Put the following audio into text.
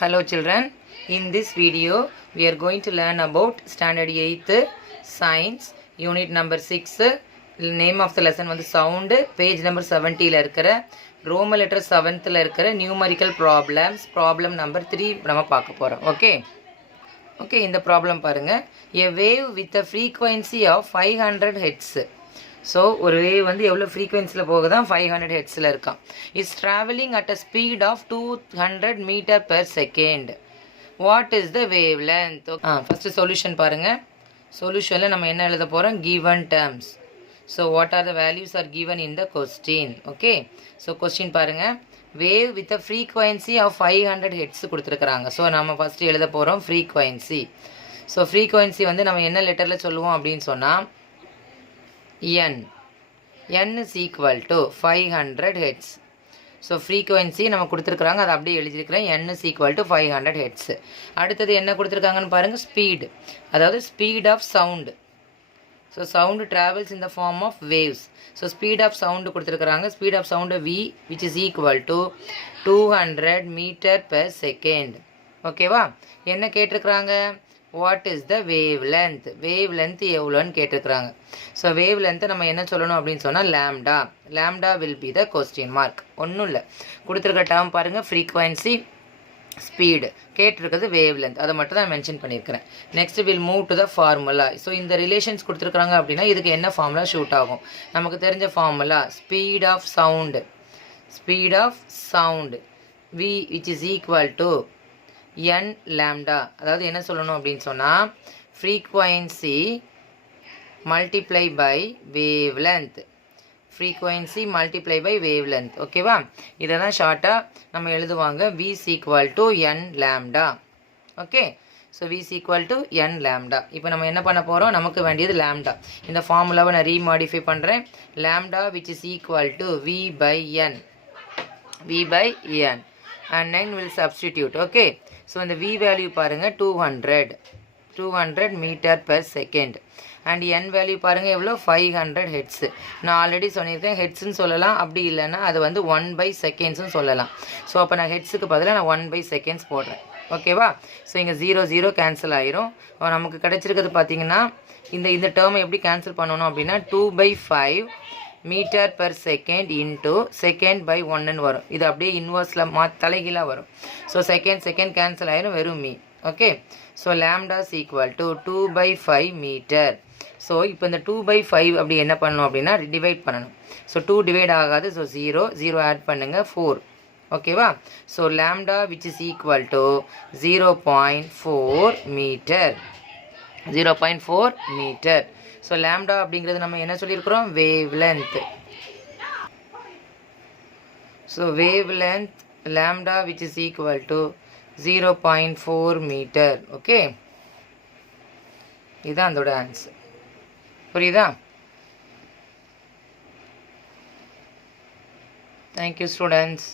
Hello children, in this video we are going to learn about standard 8th science unit number 6. Name of the lesson வந்து sound. Page number 70 ல இருக்கிற Roman letter 7th ல இருக்கிற numerical problems, problem number 3 நம்ம பார்க்க போறோம். Okay, இந்த problem பாருங்க. A wave with a frequency of 500 Hz. So ஒரு வேவ் வந்து எவ்வளோ ஃப்ரீக்வன்சியில் போகுதான் 500 ஹெட்ஸில் இருக்கான். Is travelling at a speed of 200 metre per second. What is the wave length? First solution பாருங்கள். சொல்யூஷனில் நம்ம என்ன எழுத போகிறோம்? Given terms. So what are the values are given in the question. Okay, so question பாருங்கள். Wave with a frequency of 500 hertz கொடுத்துருக்குறாங்க. So நம்ம first எழுத போகிறோம் ஃப்ரீக்வன்சி. ஸோ ஃப்ரீக்வன்சி வந்து நம்ம என்ன லெட்டரில் சொல்லுவோம் அப்படின்னு சொன்னால் n is equal to 500 Hz. So frequency நம்ம கொடுத்துருக்குறாங்க, அதை அப்படியே எழுதியிருக்கிறேன். n is equal to 500 Hz. அடுத்தது என்ன கொடுத்துருக்காங்கன்னு பாருங்கள், ஸ்பீடு, அதாவது speed of sound. So sound travels in the form of waves. So speed of sound கொடுத்துருக்குறாங்க. Speed of sound v which is equal to 200 metre per second. ஓகேவா? என்ன கேட்டிருக்கிறாங்க? What is the wave length? Wave length எவ்வளோன்னு கேட்டிருக்கிறாங்க. So wave லென்த்தை நம்ம என்ன சொல்லணும் அப்படின்னு சொன்னால் lambda. Lambda will be the question mark. ஒன்றும் இல்லை, கொடுத்துருக்க டேர்ம் பாருங்கள், ஃப்ரீக்வன்சி, ஸ்பீடு, கேட்டிருக்கிறது வேவ் லென்த், அதை மட்டும் தான் மென்ஷன் பண்ணியிருக்கிறேன். Next will move to the formula. So இந்த ரிலேஷன்ஸ் கொடுத்துருக்குறாங்க அப்படின்னா இதுக்கு என்ன ஃபார்முலா ஷூட் ஆகும்? நமக்கு தெரிஞ்ச formula speed of sound. Speed of sound v which is equal to n lambda. அதாவது என்ன சொல்லணும் அப்படின்னு சொன்னால் frequency multiply by wavelength. Frequency multiply by wavelength. ஓகேவா? இதை தான் ஷார்ட்டாக நம்ம எழுதுவாங்க v is equal to n lambda. Okay, so v is equal to n lambda. இப்போ நம்ம என்ன பண்ண போகிறோம்? நமக்கு வேண்டியது லேம்டா. இந்த ஃபார்முலாவை நான் ரீமாடிஃபை பண்ணுறேன். Lambda which is equal to v by n. v by n and then will substitute. Okay, so இந்த v வேல்யூ பாருங்கள் 200 metre per second. And n value பாருங்கள் எவ்வளோ? 500 ஹெட்ஸு. நான் ஆல்ரெடி சொல்லியிருக்கேன், ஹெட்ஸுன்னு சொல்லலாம், அப்படி இல்லைன்னா அது வந்து 1 செகண்ட்ஸும் சொல்லலாம். ஸோ அப்போ நான் ஹெட்ஸுக்கு பதிலாக நான் 1 செகண்ட்ஸ் போடுறேன். ஓகேவா? ஸோ இங்கே 0 கேன்சல் ஆயிரும். நமக்கு கிடைச்சிருக்கிறது பார்த்தீங்கன்னா இந்த டேர்மை எப்படி கேன்சல் பண்ணணும் அப்படின்னா 2/5 metre per second into second by 1ன்னு வரும். இது அப்படியே இன்வர்ஸில் தலைகீழாக வரும். ஸோ செகண்ட் கேன்சல் ஆயிரும், வெறும் m. Okay, so lambda is equal to 2/5 metre. So இப்போ இந்த 2/5 அப்படி என்ன பண்ணணும் அப்படின்னா டிவைட் பண்ணணும். ஸோ 2 டிவைட் ஆகாது. ஸோ 0 ஆட் பண்ணுங்கள், 4. ஓகேவா? So lambda which is equal to 0.4 metre. 0.4 metre. So lambda அப்படிங்கிறது நம்ம என்ன சொல்லியிருக்கிறோம்? Wave length. So wave length lambda which is equal to 0.4 metre. Okay, இதுதான் அதோட ஆன்சர். புரியுதா? Thank you students.